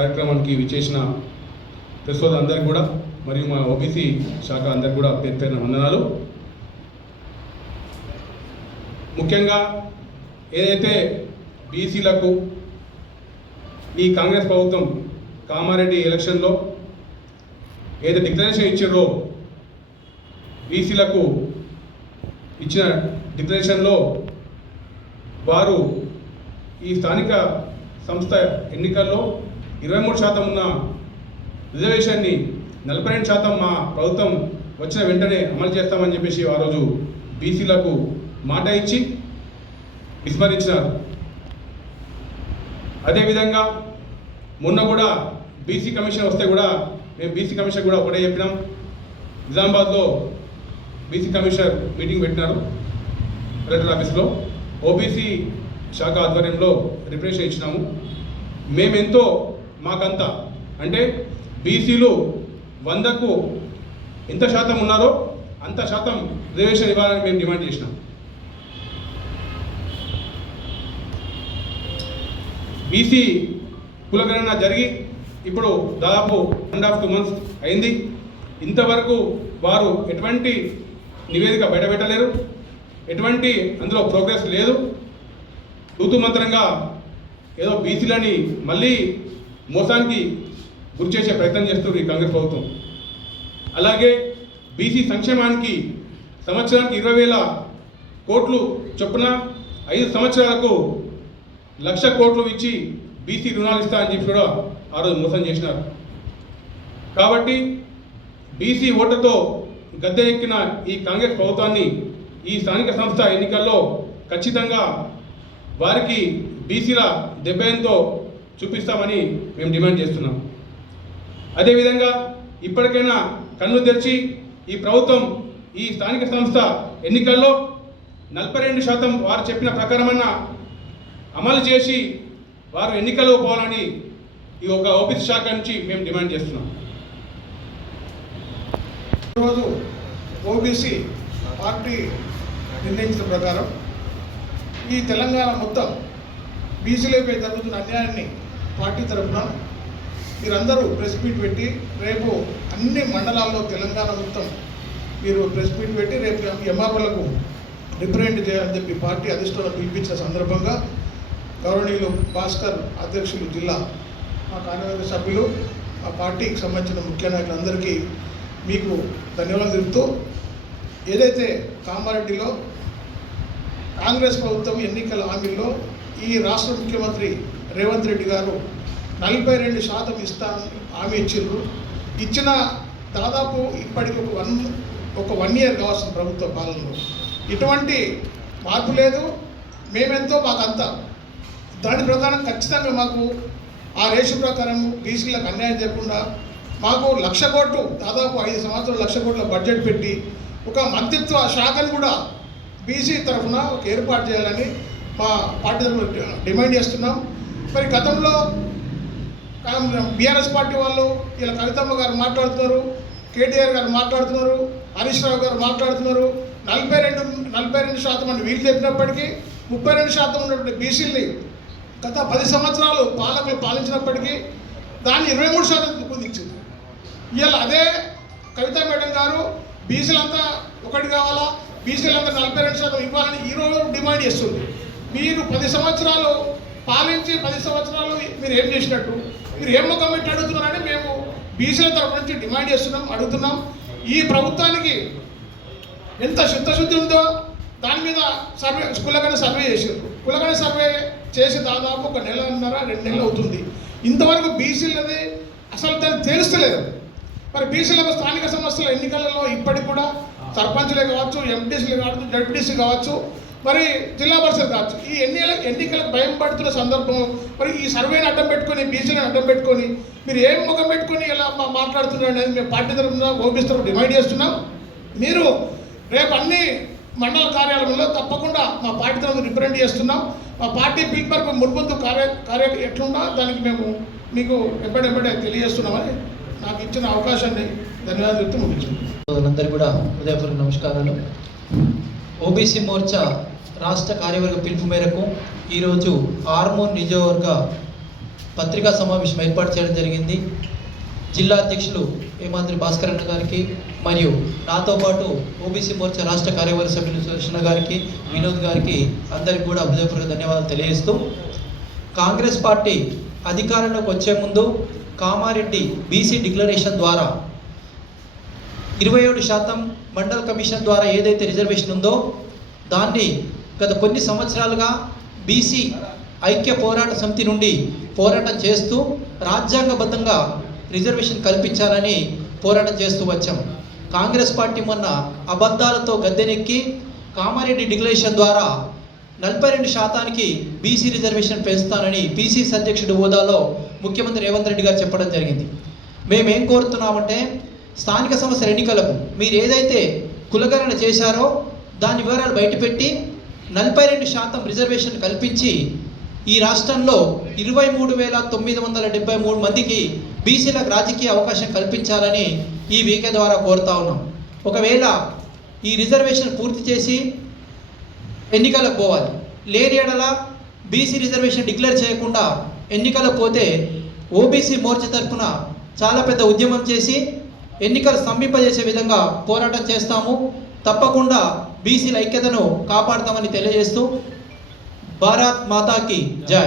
కార్యక్రమానికి విచ్చేసిన ప్రెస్ అందరికి కూడా మరియు మా ఓబీసీ శాఖ అందరికి కూడా పేరు పేరున వందనాలు. ముఖ్యంగా ఏదైతే బీసీలకు ఈ కాంగ్రెస్ ప్రభుత్వం కామారెడ్డి ఎలక్షన్లో ఏదైతే డిక్లరేషన్ ఇచ్చారో బీసీలకు ఇచ్చిన డిక్లరేషన్లో వారు ఈ స్థానిక సంస్థ ఎన్నికల్లో ఇరవై మూడు శాతం ఉన్న రిజర్వేషన్ని నలభై రెండు శాతం మా ప్రభుత్వం వచ్చిన వెంటనే అమలు చేస్తామని చెప్పేసి ఆ రోజు బీసీలకు మాట ఇచ్చి విస్మరించినారు. అదేవిధంగా మొన్న కూడా బీసీ కమిషన్ వస్తే కూడా మేము బీసీ కమిషన్ కూడా ఒకటే చెప్పినాం. నిజామాబాద్లో బీసీ కమిషనర్ మీటింగ్ పెట్టినారు కలెక్టర్ ఆఫీస్లో. ఓబీసీ శాఖ ఆధ్వర్యంలో రిప్రెషన్ ఇచ్చినాము. మేమెంతో మాకంత. అంటే బీసీలు వందకు ఎంత శాతం ఉన్నారో అంత శాతం రిజర్వేషన్ ఇవ్వాలని మేము డిమాండ్ చేసినాం. బీసీ కులగణన జరిగి ఇప్పుడు దాదాపు వన్ హాఫ్ టూ మంత్స్ అయింది. ఇంతవరకు వారు ఎటువంటి నివేదిక బయటపెట్టలేరు. ఎటువంటి అందులో ప్రోగ్రెస్ లేదు. తూతు మంత్రంగా ఏదో బీసీలని మళ్ళీ మోసానికి గురి చేసే ప్రయత్నం చేస్తుంది ఈ కాంగ్రెస్ ప్రభుత్వం. అలాగే బీసీ సంక్షేమానికి సంవత్సరానికి ఇరవై వేల కోట్లు చొప్పున ఐదు సంవత్సరాలకు లక్ష కోట్లు ఇచ్చి బీసీ రుణాలు ఇస్తా అని చెప్పి కూడా ఆ రోజు మోసం చేసినారు. కాబట్టి బీసీ ఓటుతో గద్దె ఎక్కిన ఈ కాంగ్రెస్ ప్రభుత్వాన్ని ఈ స్థానిక సంస్థ ఎన్నికల్లో ఖచ్చితంగా వారికి బీసీల దెబ్బయంతో చూపిస్తామని మేము డిమాండ్ చేస్తున్నాం. అదేవిధంగా ఇప్పటికైనా కన్ను తెరిచి ఈ ప్రభుత్వం ఈ స్థానిక సంస్థ ఎన్నికల్లో నలభై రెండు శాతం వారు చెప్పిన ప్రకారమన్న అమలు చేసి వారు ఎన్నికల్లో పోవాలని ఈ ఒక ఆఫీస్ శాఖ నుంచి మేము డిమాండ్ చేస్తున్నాం. ఈరోజు ఓబీసీ పార్టీ నిర్ణయించిన ప్రకారం ఈ తెలంగాణ మొత్తం బీసీలపై జరుగుతున్న అన్యాయాన్ని పార్టీ తరఫున మీరందరూ ప్రెస్ మీట్ పెట్టి రేపు అన్ని మండలాల్లో తెలంగాణ మొత్తం మీరు ప్రెస్ మీట్ పెట్టి రేపు ఎంఆర్ఓలకు రిప్రజెంట్ చేయాలని చెప్పి పార్టీ అధిష్టానం పిలిపించిన సందర్భంగా గౌరవనీయులు భాస్కర్ అధ్యక్షులు జిల్లా మా కార్యవర్గ సభ్యులు ఆ పార్టీకి సంబంధించిన ముఖ్య నాయకులందరికీ మీకు ధన్యవాదాలు తెలుపుతూ ఏదైతే కామారెడ్డిలో కాంగ్రెస్ ప్రభుత్వం ఎన్నికల హామీల్లో ఈ రాష్ట్ర ముఖ్యమంత్రి రేవంత్ రెడ్డి గారు నలభై రెండు శాతం ఇస్తానని హామీ ఇచ్చిండ్రు. ఇచ్చిన దాదాపు ఇప్పటికి ఒక వన్ ఒక వన్ ఇయర్ కావాల్సిన ప్రభుత్వ పాలనలో. ఇటువంటి మార్పు లేదు. మేమెంతో మాకంతా. దాని ప్రకారం ఖచ్చితంగా మాకు ఆ రేషన్ ప్రకారం బీసీలకు అన్యాయం చేయకుండా మాకు లక్ష కోట్లు దాదాపు ఐదు సంవత్సరాలు లక్ష కోట్ల బడ్జెట్ పెట్టి ఒక మంత్రిత్వ శాఖను కూడా బీసీ తరఫున ఒక ఏర్పాటు చేయాలని మా పార్టీ తరఫున డిమాండ్ చేస్తున్నాం. మరి గతంలో బీఆర్ఎస్ పార్టీ వాళ్ళు ఇలా కవితమ్మ గారు మాట్లాడుతున్నారు కేటీఆర్ గారు మాట్లాడుతున్నారు హరీష్ రావు గారు మాట్లాడుతున్నారు. నలభై రెండు నలభై రెండు శాతం అని వీళ్ళు చెప్పినప్పటికీ ముప్పై రెండు శాతం ఉన్నటువంటి బీసీల్ని గత పది సంవత్సరాలు పాలకులు పాలించినప్పటికీ దాన్ని ఇరవై మూడు శాతం రూపొందించింది. ఇవాళ అదే కవితా మేడం గారు బీసీలంతా ఒకటి కావాలా? బీసీలంతా నలభై రెండు శాతం ఇవ్వాలని ఈరోజు డిమాండ్ చేస్తుంది. మీరు పది సంవత్సరాలు పాలించి పది సంవత్సరాలు మీరు ఏం చేసినట్టు? మీరు ఏం ముఖం పెట్టి అడుగుతున్నారని మేము బీసీల తరపు నుంచి డిమాండ్ చేస్తున్నాం అడుగుతున్నాం. ఈ ప్రభుత్వానికి ఎంత చిత్తశుద్ధి ఉందో దాని మీద సర్వే కులగణ సర్వే చేసారు కులగణ సర్వే చేసి దాదాపు ఒక నెలన్నర రెండు నెలలు అవుతుంది. ఇంతవరకు బీసీలది అసలు దాన్ని తెలుస్తలేదు. మరి బీసీల స్థానిక సంస్థల ఎన్నికలలో ఇప్పటికి కూడా సర్పంచ్లే కావచ్చు ఎంపీసీలు కావచ్చు జడ్పీసీ కావచ్చు మరి జిల్లా పరిషత్ కావచ్చు ఈ ఎన్నికల ఎన్నికలకు భయం పడుతున్న సందర్భం? మరి ఈ సర్వేని అడ్డం పెట్టుకొని బీసీలను అడ్డం పెట్టుకొని మీరు ఏం ముఖం పెట్టుకొని ఇలా మా- మాట్లాడుతున్నారు అనేది మేము పార్టీ తరఫున ఓబీసీ తరఫున డిమాండ్ చేస్తున్నాం. మీరు రేపు అన్ని మండల కార్యాలయంలో తప్పకుండా మా పార్టీ తరఫున రిప్రజెంట్ చేస్తున్నాం. మా పార్టీ పిలుపు వరకు మున్ముందు కార్య కార్య ఎట్లున్నా దానికి మేము మీకు ఎప్పటికెప్పుడే తెలియజేస్తున్నామని నాకు ఇచ్చిన అవకాశాన్ని ధన్యవాదాలు చెప్తూ ముగించుకుంటున్నాం అందరికీ కూడా హృదయపూర్వక నమస్కారాలు. ఓబీసీ మోర్చా రాష్ట్ర కార్యవర్గ పిలుపు మేరకు ఈరోజు ఆర్మూర్ నియోజకవర్గ పత్రికా సమావేశం ఏర్పాటు చేయడం జరిగింది. జిల్లా అధ్యక్షులు హేమాద్రి భాస్కర్ అన్న గారికి మరియు నాతో పాటు ఓబీసీ మోర్చా రాష్ట్ర కార్యవర్గ సభ్యులు సురక్షణ గారికి వినోద్ గారికి అందరికి కూడా హృదయపూర్వక ధన్యవాదాలు తెలియజేస్తూ కాంగ్రెస్ పార్టీ అధికారంలోకి వచ్చే ముందు కామారెడ్డి బీసీ డిక్లరేషన్ ద్వారా ఇరవై ఏడు శాతం మండల్ కమిషన్ ద్వారా ఏదైతే రిజర్వేషన్ ఉందో దాన్ని గత కొన్ని సంవత్సరాలుగా బీసీ ఐక్య పోరాట సమితి నుండి పోరాటం చేస్తూ రాజ్యాంగబద్ధంగా రిజర్వేషన్ కల్పించాలని పోరాటం చేస్తూ వచ్చాం. కాంగ్రెస్ పార్టీ మొన్న అబద్ధాలతో గద్దెనెక్కి కామారెడ్డి డిక్లరేషన్ ద్వారా నలభై రెండు శాతానికి బీసీ రిజర్వేషన్ పెంచుతానని పీసీసీ అధ్యక్షుడు హోదాలో ముఖ్యమంత్రి రేవంత్ రెడ్డి గారు చెప్పడం జరిగింది. మేమేం కోరుతున్నామంటే స్థానిక సంస్థల ఎన్నికలకు మీరు ఏదైతే కులగణన చేశారో దాని వివరాలు బయటపెట్టి నలభై రెండు శాతం రిజర్వేషన్ కల్పించి ఈ రాష్ట్రంలో ఇరవై మూడు వేల తొమ్మిది వందల డెబ్బై మూడు మందికి బీసీలకు రాజకీయ అవకాశం కల్పించాలని ఈ వీకే ద్వారా కోరుతా ఉన్నాం. ఒకవేళ ఈ రిజర్వేషన్ పూర్తి చేసి ఎన్నికలకు పోవాలి. లేని ఎడల బీసీ రిజర్వేషన్ డిక్లేర్ చేయకుండా ఎన్నికలకు పోతే ఓబీసీ మోర్చా తరఫున చాలా పెద్ద ఉద్యమం చేసి ఎన్నికలు స్తంభింపజేసే విధంగా పోరాటం చేస్తాము. తప్పకుండా బీసీల ఐక్యతను కాపాడతామని తెలియజేస్తూ భారత్ మాతాకి జై.